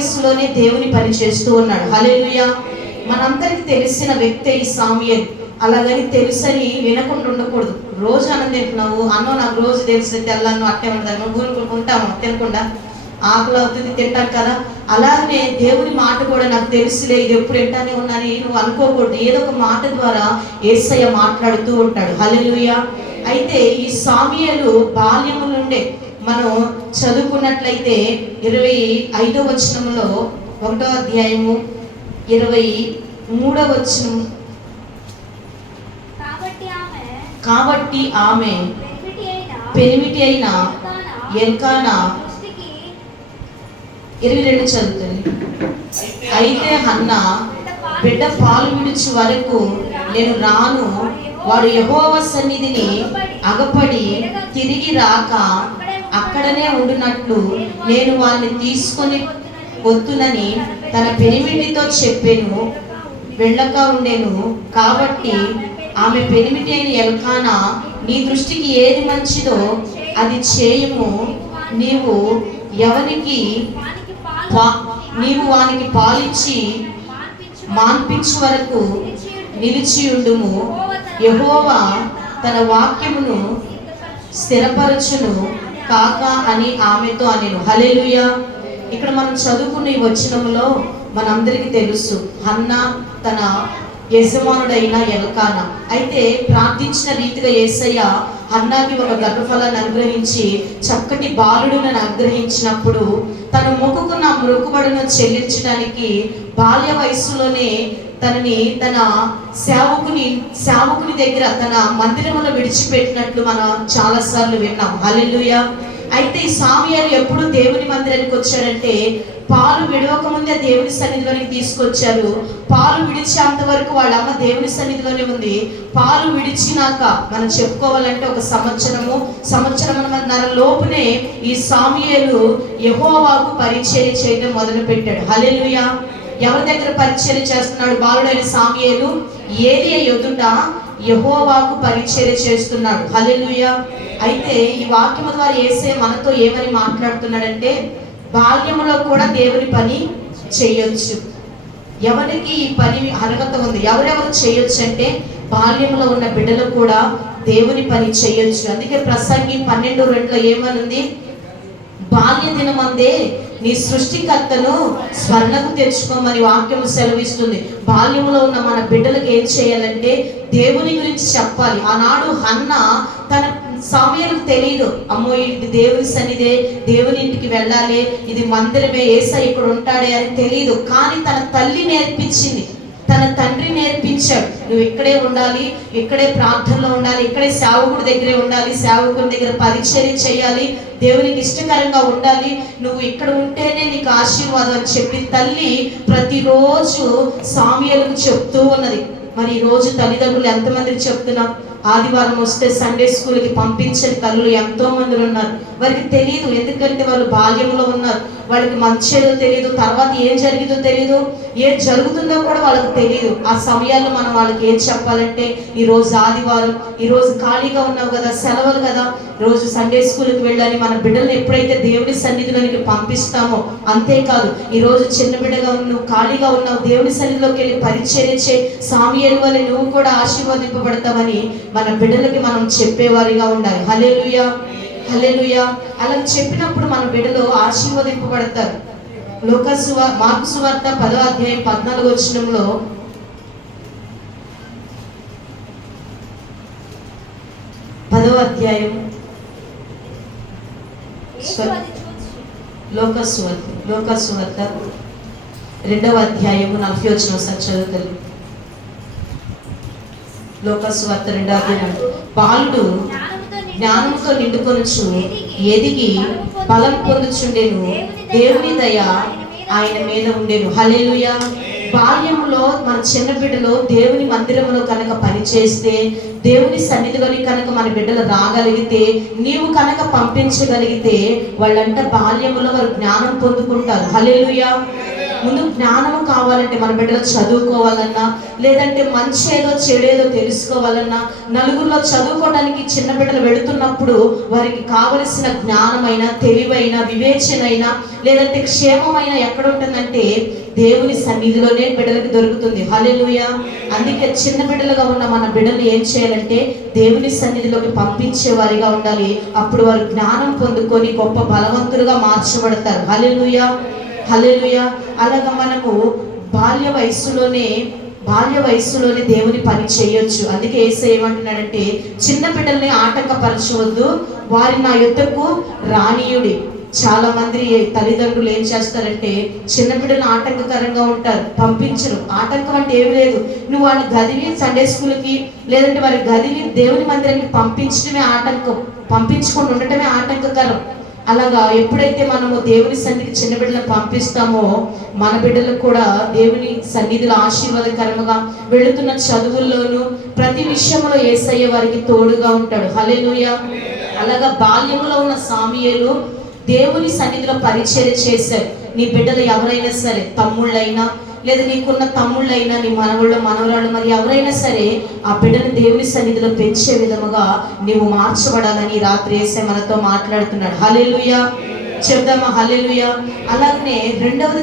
వయస్సులోనే దేవుని పని చేస్తూ ఉన్నాడు. హల్లెలూయా. మనందరికి తెలిసిన వ్యక్తే ఈ సామ్యూయేలు. అలాగని తెలుసని వినకుండా ఉండకూడదు. రోజు అన్నం తింటున్నావు, అన్నం నాకు రోజు తెలిసి తెల్లాను అట్టే ఉంటాను, ఊరుకుంటాము తినకుండా, ఆకులు అవుతుంది తింటాం కదా. అలాగనే దేవుని మాట కూడా నాకు తెలుసులే, ఇది ఎప్పుడు వింటానే ఉన్నాను నువ్వు అనుకోకూడదు. ఏదో ఒక మాట ద్వారా యేసయ్య మాట్లాడుతూ ఉంటాడు. హల్లెలూయా. అయితే ఈ సామ్యూయేలు బాల్యము నుండే మనం చదువుకున్నట్లయితే 25వ వచనంలో 1వ అధ్యాయము 23వ వచనం, కాబట్టి ఆమె పెనిమిటి అయిన ఎల్కానా 22 చదువుతుంది. అయితే హన్నా బిడ్డ పాలు విడిచి వరకు నేను రాను, వాడు యెహోవా సన్నిధిని అగపడి తిరిగి రాక అక్కడనే ఉండునట్లు నేను వారిని తీసుకొని వద్దునని తన పెనిమిటితో చెప్పాను. వెళ్ళక ఉండేను. కాబట్టి ఆమె పెనిమిటి అయిన ఎల్కానా, నీ దృష్టికి ఏది మంచిదో అది చేయుము, నీవు వానికి పాలిచ్చి మాన్పించు వరకు నిలిచి ఉండుము. యెహోవా తన వాక్యమును స్థిరపరచును కాక అని ఆమెతో అనెను. హల్లెలూయా. ఇక్కడ మనం చదువుకున్న ఈ వచనంలో మనందరికీ తెలుసు, హన్నా తన యజమానుడైన ఎల్కానా. అయితే ప్రార్థించిన రీతిగా యేసయ్య హన్నాకి ఒక గర్భఫలాన్ని అనుగ్రహించి చక్కటి బాలుడును అనుగ్రహించినప్పుడు తను మొక్కుకున్న మొక్కుబడును చెల్లించడానికి బాల్య వయస్సులోనే తనని తన సేవకుని దగ్గర తన మందిరములో విడిచిపెట్టినట్లు మనం చాలాసార్లు విన్నాం. హల్లెలూయా. అయితే ఈ సామ్యూయేలు ఎప్పుడు దేవుని మందిరానికి వచ్చారంటే పాలు విడవక ముందే దేవుని సన్నిధిలోనికి తీసుకొచ్చారు. పాలు విడిచేంత వరకు వాళ్ళ అమ్మ దేవుని సన్నిధిలోనే ఉంది. పాలు విడిచినాక మనం చెప్పుకోవాలంటే ఒక సంవత్సరమున్నర లోపునే ఈ సామ్యూయేలు యెహోవాకు పరిచర్య చేయడం మొదలు పెట్టాడు. హల్లెలూయా. ఎవరి దగ్గర పరిచర్య చేస్తున్నాడు బాలుడైన సామ్యూయేలు? ఏలియా ఎదుట యెహోవాకు పరిచర్య చేస్తున్నాడు. హల్లెలూయా. అయితే ఈ వాక్యము ద్వారా యేసయ్య మనతో ఏమని మాట్లాడుతున్నాడంటే, బాల్యములో కూడా దేవుని పని చేయొచ్చు. ఎవరికి ఈ పని అర్హత ఉంది, ఎవరెవరు చేయొచ్చు అంటే బాల్యంలో ఉన్న బిడ్డలు కూడా దేవుని పని చేయొచ్చు. అందుకే ప్రసంగి 12:2 ఏమనుంది? బాల్య దినమందే నీ సృష్టికర్తను స్వర్ణకు తెచ్చుకోమని వాక్యము సెలవిస్తుంది. బాల్యంలో ఉన్న మన బిడ్డలకు ఏం చేయాలంటే దేవుని గురించి చెప్పాలి. ఆనాడు హన్నా తన సామ్యూయేలుకు తెలియదు, అమ్మో ఇది దేవుని సన్నిధే, దేవుని ఇంటికి వెళ్ళాలి, ఇది మందిరమే, యేసయ్య ఇక్కడ ఉంటాడే అని తెలియదు. కానీ తన తల్లి నేర్పించింది, తన తండ్రి నేర్పించాడు, నువ్వు ఇక్కడే ఉండాలి, ఇక్కడే ప్రార్థనలో ఉండాలి, ఇక్కడే సేవకుడి దగ్గరే ఉండాలి, సేవకుడి దగ్గర పరిచర్య చేయాలి, దేవునికి ఇష్టకరంగా ఉండాలి, నువ్వు ఇక్కడ ఉంటేనే నీకు ఆశీర్వాదం అని చెప్పి తల్లి ప్రతిరోజు సామ్యూయేలుకు చెప్తూ ఉన్నది. మరి ఈ రోజు తల్లిదండ్రులు ఎంతమందికి చెప్తున్నాం? ఆదివారం వస్తే సండే స్కూల్కి పంపించని తల్లులు ఎంతో మంది ఉన్నారు. వారికి తెలియదు, ఎందుకంటే వాళ్ళు బాల్యంలో ఉన్నారు, వాళ్ళకి మంచిదో తెలియదు, తర్వాత ఏం జరిగిందో తెలియదు, ఏం జరుగుతుందో కూడా వాళ్ళకి తెలియదు. ఆ సమయాల్లో మనం వాళ్ళకి ఏం చెప్పాలంటే, ఈరోజు ఆదివారం, ఈరోజు ఖాళీగా ఉన్నావు కదా, సెలవులు కదా, రోజు సండే స్కూల్కి వెళ్ళాలి. మన బిడ్డలను ఎప్పుడైతే దేవుని సన్నిధిలోనికి పంపిస్తామో, అంతేకాదు ఈరోజు చిన్న బిడ్డగా నువ్వు ఖాళీగా ఉన్నావు, దేవుని సన్నిధిలోకి వెళ్ళి పరిచర్య చేయి, సామ్యూయేలు వలె నువ్వు కూడా ఆశీర్వదింపబడతావని మన బిడ్డలకి మనం చెప్పేవారిగా ఉండాలి. హల్లెలూయా, హల్లెలూయా. అలా చెప్పినప్పుడు మన బిడ్డలు ఆశీర్వదింపబడతారు. మార్కు సువార్త 10వ అధ్యాయం 14వ వచనంలో, లోక సువార్త 2వ అధ్యాయము 40వ వచనం ఒకసారి చదువుతారు. లోక సువార్త 2వ అధ్యాయం, బాలుడు జ్ఞానంతో నిండుకొనుచు ఎదిగి బలం పొందుచుండెను, దేవుని దయ ఆయన మీద ఉండెను. హల్లెలూయా. బాల్యంలో మన చిన్న బిడ్డలో దేవుని మందిరంలో కనుక పనిచేస్తే, దేవుని సన్నిధిలోని కనుక మన బిడ్డలు రాగలిగితే, నీవు కనుక పంపించగలిగితే, వాళ్ళంట బాల్యంలో వారు జ్ఞానం పొందుకుంటారు. హల్లెలూయా. ముందు జ్ఞానము కావాలంటే మన బిడ్డలు చదువుకోవాలన్నా, లేదంటే మంచి ఏదో చెడేదో తెలుసుకోవాలన్నా, నలుగురిలో చదువుకోవడానికి చిన్న బిడ్డలు వెళుతున్నప్పుడు వారికి కావలసిన జ్ఞానమైన, తెలివైన, వివేచనైన, లేదంటే క్షేమమైన ఎక్కడ ఉంటుందంటే దేవుని సన్నిధిలోనే బిడ్డలకు దొరుకుతుంది. హల్లెలూయా. అందుకే చిన్న బిడ్డలుగా ఉన్న మన బిడ్డలు ఏం చేయాలంటే దేవుని సన్నిధిలోకి పంపించే వారిగా ఉండాలి. అప్పుడు వారు జ్ఞానం పొందుకొని గొప్ప బలవంతులుగా మార్చబడతారు. హల్లెలూయా, హల్లెలూయా. అలాగా మనము బాల్య వయస్సులోనే దేవుని పని చేయొచ్చు. అందుకే యేసయ్య ఏమంటున్నాడంటే చిన్న బిడ్డల్ని ఆటంకపరచవద్దు, వారి నా యొద్దకు రానీయుడి. చాలా మంది తల్లిదండ్రులు ఏం చేస్తారంటే చిన్న బిడ్డలు ఆటంకకరంగా ఉంటారు, పంపించరు. ఆటంకం అంటే ఏమి లేదు, నువ్వు వాళ్ళ గదివి సండే స్కూల్కి, లేదంటే వారి గదివి దేవుని మందిరానికి పంపించడమే ఆటంకం, పంపించకుండా ఉండటమే ఆటంకకరం. అలాగా ఎప్పుడైతే మనము దేవుని సన్నిధికి చిన్న బిడ్డలను పంపిస్తామో మన బిడ్డలకు కూడా దేవుని సన్నిధిలో ఆశీర్వాదకరంగా వెళుతున్న చదువుల్లోనూ ప్రతి విషయంలో యేసయ్య వారికి తోడుగా ఉంటాడు. హల్లెలూయా. అలాగా బాల్యంలో ఉన్న సాముయేలు దేవుని సన్నిధిలో పరిచర్య చేశారు. నీ బిడ్డలు ఎవరైనా సరే, తమ్ముళ్ళైనా, లేదా నీకున్న తమ్ముళ్ళైనా, నీ మనవుళ్ళు మనవరాళ్ళు, మరి ఎవరైనా సరే ఆ బిడ్డను దేవుని సన్నిధిలో పెంచే విధముగా నీవు మార్చబడాలని రాత్రి యేసయ్య మనతో మాట్లాడుతున్నాడు. హల్లెలూయా. చెప్దామా హల్లెలూయా. అలాగనే రెండవది